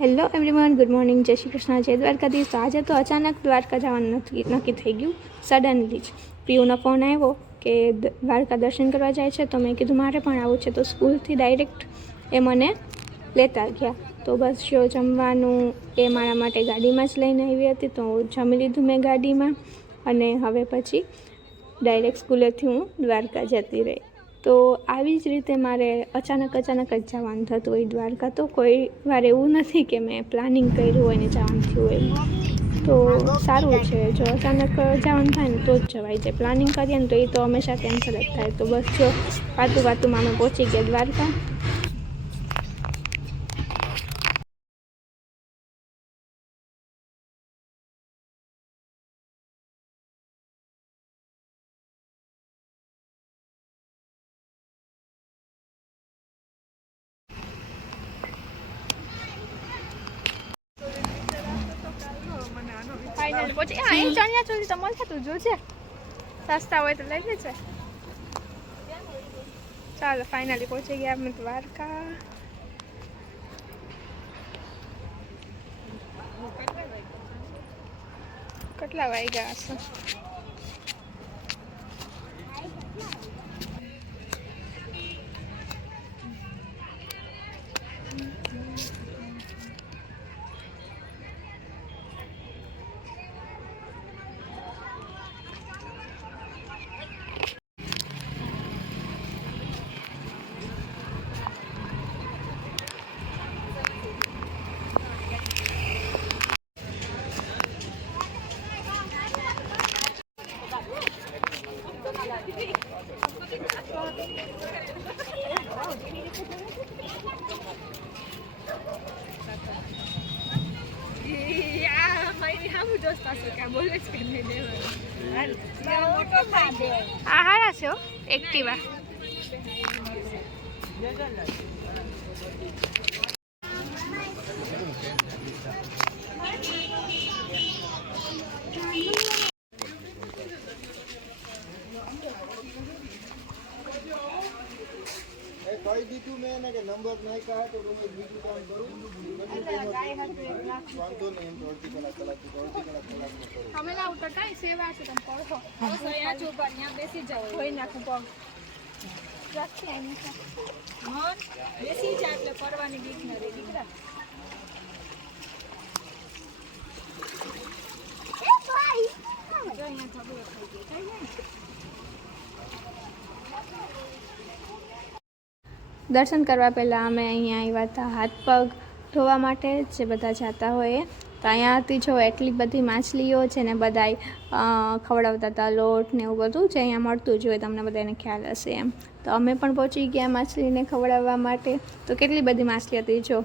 Hello everyone good morning જય શ્રી કૃષ્ણ, જય દ્વારકાધીશ. તો આજે તો અચાનક દ્વારકા જવાનું નક્કી થઈ ગયું સડનલી જ. પીયુનો ફોન આવ્યો કે દ્વારકા દર્શન કરવા જાય છે, તો મેં કીધું મારે પણ આવું છે. તો સ્કૂલથી ડાયરેક્ટ એ મને લેતા ગયા. તો બસ જો જમવાનું એ મારા માટે ગાડીમાં જ લઈને આવી હતી, તો જમી લીધું મેં ગાડીમાં. અને હવે પછી ડાયરેક્ટ સ્કૂલેથી હું દ્વારકા જતી રહી. તો આવી જ રીતે મારે અચાનક અચાનક જ જવાનું થતું હોય દ્વારકા. તો કોઈ વાર એવું નથી કે મેં પ્લાનિંગ કર્યું હોય ને જવાનું થયું હોય તો સારું છે, જો અચાનક જવાનું થાય ને તો જ જવાય. છે પ્લાનિંગ કરીએ ને તો એ તો હંમેશા કેન્સલ જ થાય. તો બસ જો વાતું વાતુમાં અમે પહોંચી ગયા દ્વારકા. ફાઇનલ પહોંચી હા એ ચણિયા ચોળી તો મળશે તું જોજે. સસ્તા હોય તો લઈ લેજે. ચાલો ફાઇનલી પહોંચી ગયા અમે દ્વારકા. કેટલા વાગ્યા હશે? આ હારા છે એક્ટિવા. કહી દીધું મેં એને કે નંબર નાખ્યા તો તમે બીજું કામ કરું. વાંધો નહીં એમ દોઢથી કલાક કલાક દોઢથી કલાક કલાકમાં કરું. અમે લાવું તો કઈ સેવા છે તમે પડો ધોઈ નાખું પગ. રાખી આની છે. દર્શન કરવા પહેલાં અમે અહીંયા આવ્યા હતા હાથ પગ ધોવા માટે, જે બધા જતા હોય. તો અહીંયાથી જો એટલી બધી માછલીઓ છે ને બધાય ખવડાવતા હતા, લોટ ને એવું બધું જે અહીંયા મળતું જ હોય, તમને બધાને ખ્યાલ હશે એમ. તો અમે પણ પહોંચી ગયા માછલીને ખવડાવવા માટે. તો કેટલી બધી માછલી હતી જો?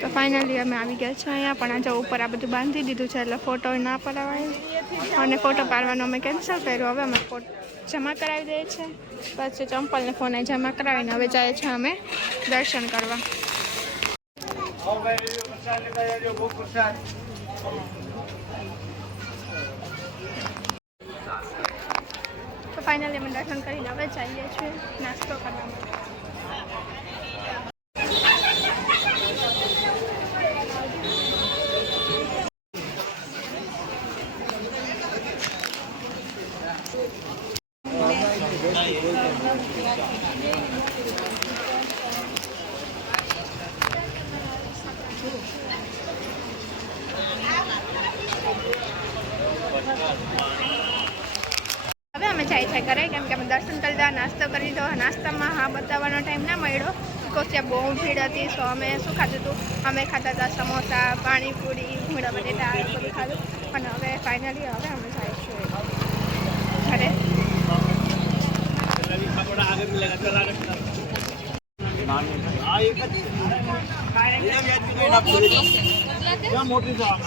તો ફાઇનલી અમે આવી ગયા છે અહીંયા, પણ આજે ઉપર આ બધું બાંધી દીધું છે એટલે ફોટો ના પડાવાય. અને ફોટો પાડવાનો અમે કેન્સલ કર્યો. હવે અમે ફોટો જમા કરાવી દઈએ છીએ. પછી ચંપલને ફોને જમા કરાવીને હવે જઈએ છીએ અમે દર્શન કરવા. તો ફાઇનલી અમે દર્શન કરીને હવે જઈએ છીએ નાસ્તો કરવા માટે. હવે અમે જાય છે ઘરે, કેમ કે અમે દર્શન કરી દીધા નાસ્તો કરી દીધો નાસ્તામાં હા બતાવવાનો ટાઈમ ના મળ્યો. બિકોઝ ત્યાં બહુ ભીડ હતી સો અમે શું ખાધું હતું? અમે ખાતા હતા સમોસા, પાણીપુરી ભૂંગળા બટેટા બધું ખાધું. પણ હવે ફાઇનલી હવે અમે જાય છીએ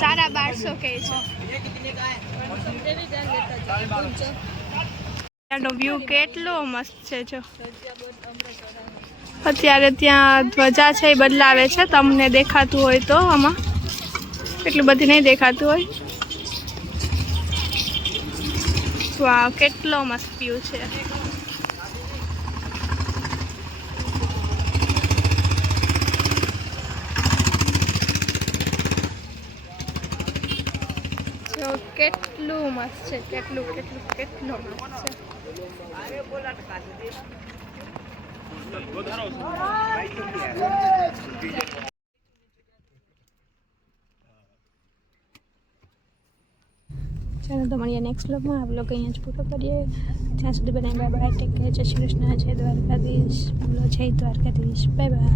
સાડા બારસો કે છે. વ્યૂ કેટલો મસ્ત છે જો. અત્યારે ત્યાં ધ્વજા છે એ બદલાવે છે. તમને દેખાતું હોય તો આમાં. એટલું બધી નહીં દેખાતું હોય. વાહ, કેટલો મસ્ત વ્યૂ છે. જો કેટલું મસ્ત છે, કેટલું કેટલું કેટલું ચાલો તો મળીએ નેક્સ્ટ બ્લોગમાં આ બ્લોગ અહીંયા જ પૂરો કરીએ. ત્યાં સુધી બનાવી બાય બાય ટેક કેર જય શ્રી કૃષ્ણ. જય દ્વારકાધીશ. બોલો જય દ્વારકાધીશ. Bye bye